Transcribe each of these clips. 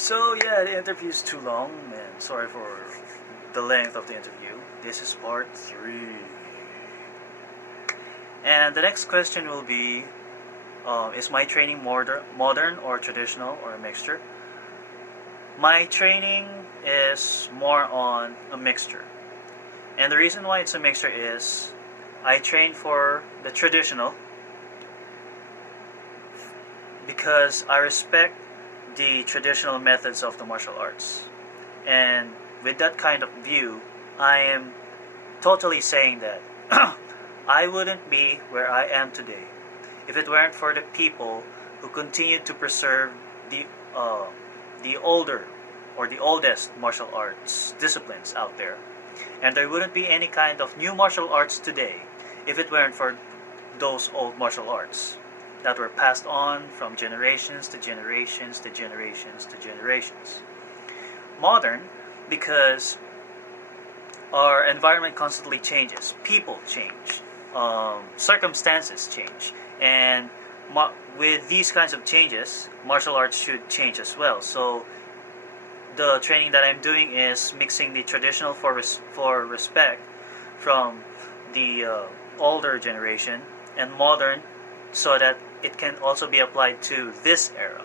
So yeah, the interview is too long, and sorry for the length of the interview. This is part 3. And the next question will be, is my training modern or traditional or a mixture? My training is more on a mixture. And the reason why it's a mixture is I train for the traditional because I respect the traditional methods of the martial arts. And with that kind of view, I am totally saying that I wouldn't be where I am today if it weren't for the people who continued to preserve the older or the oldest martial arts disciplines out there. And there wouldn't be any kind of new martial arts today if it weren't for those old martial arts that were passed on from generations to generations to generations to generations. Modern because our environment constantly changes, people change, circumstances change, and with these kinds of changes, martial arts should change as well. So the training that I'm doing is mixing the traditional for respect from the older generation and modern so that it can also be applied to this era.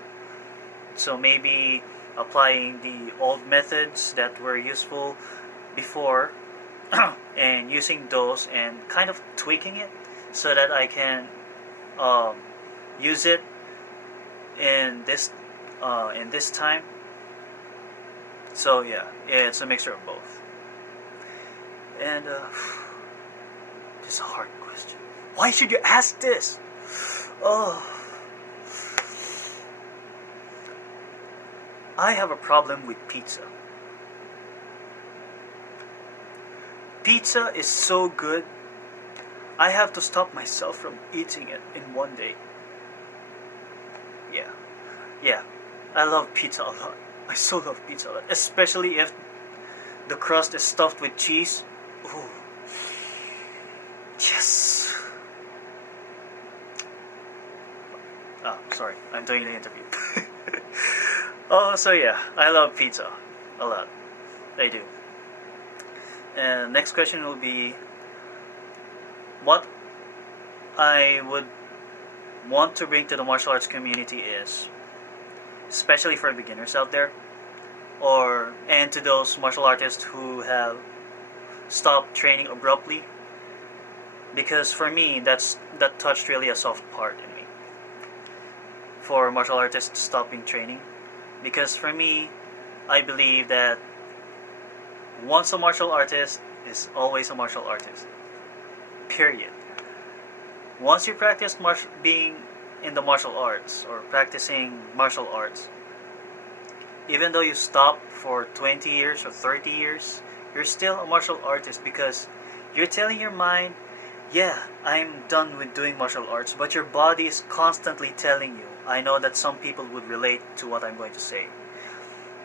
So maybe applying the old methods that were useful before and using those and kind of tweaking it so that I can use it in this time. So yeah, it's a mixture of both. And this is a hard question. Why should you ask this? Oh, I have a problem with pizza. Pizza is so good, I have to stop myself from eating it in one day. Yeah, I love pizza a lot. I so love pizza a lot, especially if the crust is stuffed with cheese. Ooh. Yes. Sorry, I'm doing the interview. So yeah, I love pizza a lot. I do. And next question will be, what I would want to bring to the martial arts community is, especially for beginners out there, and to those martial artists who have stopped training abruptly, because for me that touched really a soft part in me, for martial artists stopping training, because for me, I believe that once a martial artist is always a martial artist, period. Once you practice being in the martial arts or practicing martial arts, even though you stop for 20 years or 30 years, you're still a martial artist because you're telling your mind, yeah, I'm done with doing martial arts, but your body is constantly telling you, I know that some people would relate to what I'm going to say,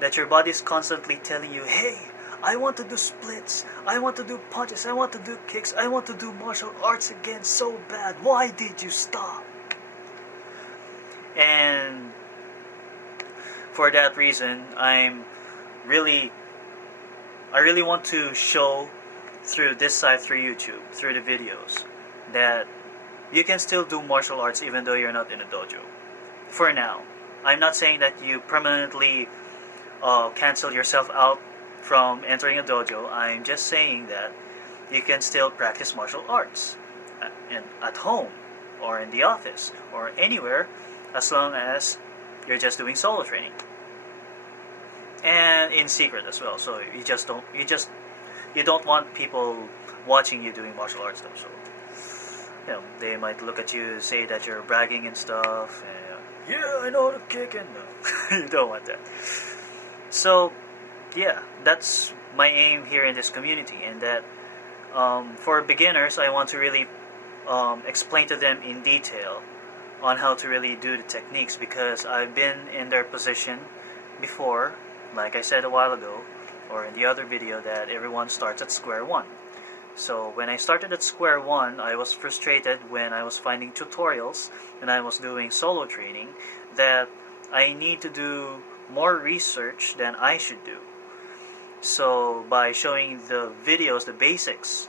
that your body is constantly telling you, hey, I want to do splits, I want to do punches, I want to do kicks, I want to do martial arts again so bad, why did you stop? And for that reason, I really want to show through this side, through YouTube, through the videos, that you can still do martial arts even though you're not in a dojo. For now. I'm not saying that you permanently cancel yourself out from entering a dojo. I'm just saying that you can still practice martial arts at home or in the office or anywhere, as long as you're just doing solo training and in secret as well. So you don't want people watching you doing martial arts stuff. So they might look at you, say that you're bragging and stuff, and yeah, I know how to kick, and no, you don't want that. So yeah, that's my aim here in this community, and that for beginners, I want to really explain to them in detail on how to really do the techniques, because I've been in their position before, like I said a while ago, or in the other video, that everyone starts at square one. So when I started at square one, I was frustrated when I was finding tutorials and I was doing solo training that I need to do more research than I should do. So by showing the videos, the basics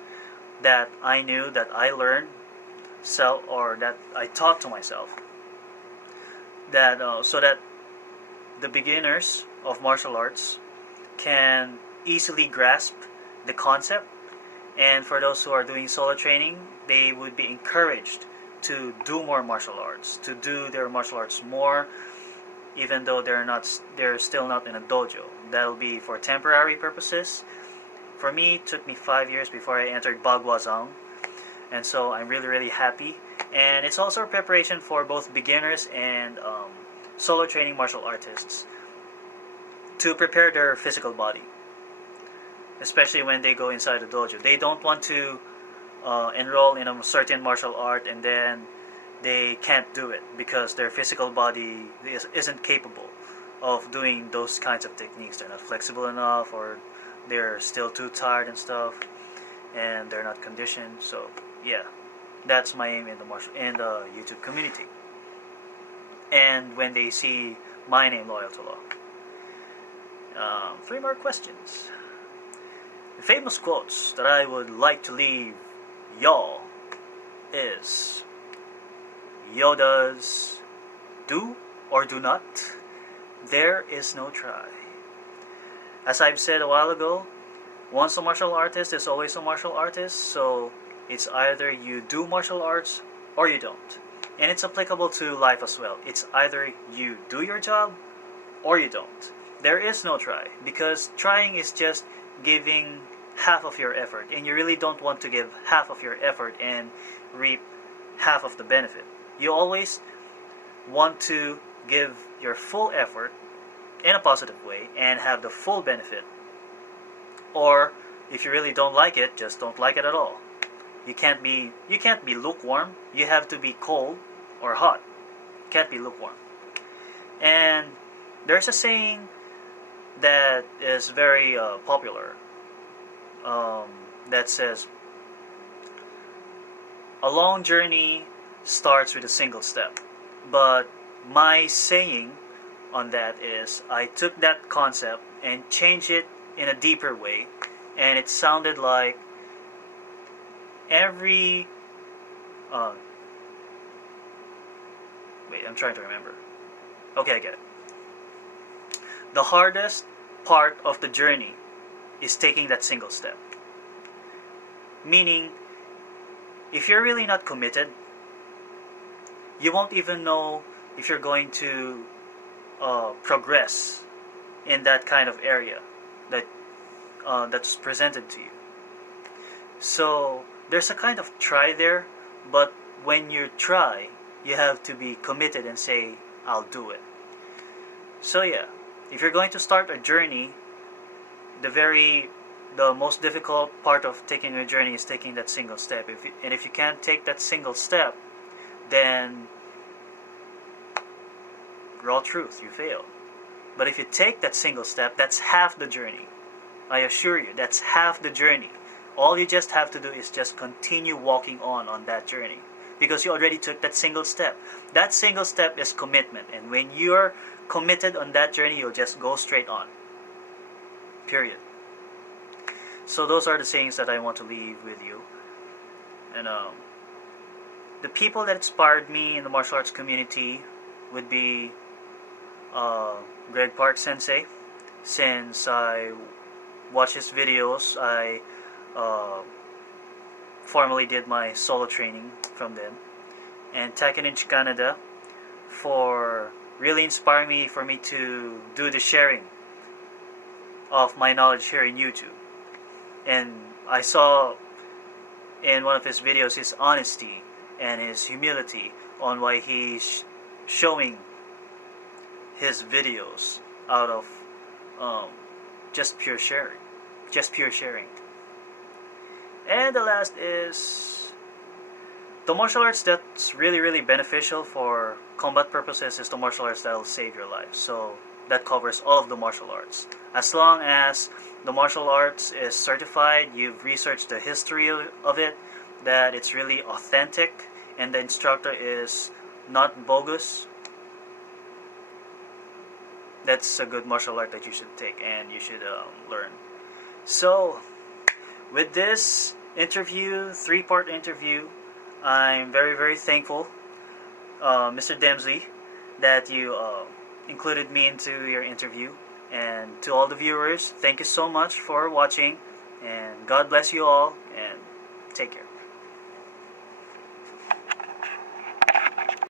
that I knew, that I learned, or that I taught to myself, that so that the beginners of martial arts can easily grasp the concept, and for those who are doing solo training, they would be encouraged to do more martial arts, to do their martial arts more, even though they're still not in a dojo. That'll be for temporary purposes. For me, it took me 5 years before I entered Bagwazang, and so I'm really happy. And it's also a preparation for both beginners and solo training martial artists to prepare their physical body, especially when they go inside the dojo. They don't want to enroll in a certain martial art and then they can't do it because their physical body isn't capable of doing those kinds of techniques. They're not flexible enough, or they're still too tired and stuff, and they're not conditioned. So yeah, that's my aim in the YouTube community. And when they see my name, Loyal to Law. 3 more questions. The famous quotes that I would like to leave y'all is, Yoda's do or do not, there is no try. As I've said a while ago, once a martial artist is always a martial artist, so it's either you do martial arts or you don't. And it's applicable to life as well. It's either you do your job or you don't. There is no try, because trying is just giving half of your effort, and you really don't want to give half of your effort and reap half of the benefit. You always want to give your full effort in a positive way and have the full benefit. Or if you really don't like it, just don't like it at all. You can't be lukewarm. You have to be cold or hot. You can't be lukewarm. And there's a saying that is very popular that says, a long journey starts with a single step. But my saying on that is, I took that concept and changed it in a deeper way, and it sounded like every wait, I'm trying to remember. Okay, I get it. The hardest part of the journey is taking that single step. Meaning, if you're really not committed, you won't even know if you're going to progress in that kind of area that's presented to you. So there's a kind of try there, but when you try, you have to be committed and say, I'll do it. So yeah, if you're going to start a journey, the most difficult part of taking a journey is taking that single step. If you can't take that single step, then raw truth, you fail. But if you take that single step, that's half the journey. I assure you, that's half the journey. All you just have to do is just continue walking on that journey, because you already took that single step. That single step is commitment, and when you're committed on that journey, you'll just go straight on. Period. So those are the sayings that I want to leave with you. And the people that inspired me in the martial arts community would be Greg Park Sensei. Since I watch his videos, I formally did my solo training from them. And Takenich Canada for really inspiring me for me to do the sharing of my knowledge here in YouTube. And I saw in one of his videos his honesty and his humility on why he's showing his videos out of just pure sharing. And the last is, the martial arts that's really beneficial for combat purposes is the martial arts that will save your life. So that covers all of the martial arts. As long as the martial arts is certified, you've researched the history of it, that it's really authentic, and the instructor is not bogus, that's a good martial art that you should take and you should learn. So, with this interview, three-part interview, I'm very, very thankful, Mr. Demzley, that you included me into your interview. And to all the viewers, thank you so much for watching. And God bless you all, and take care.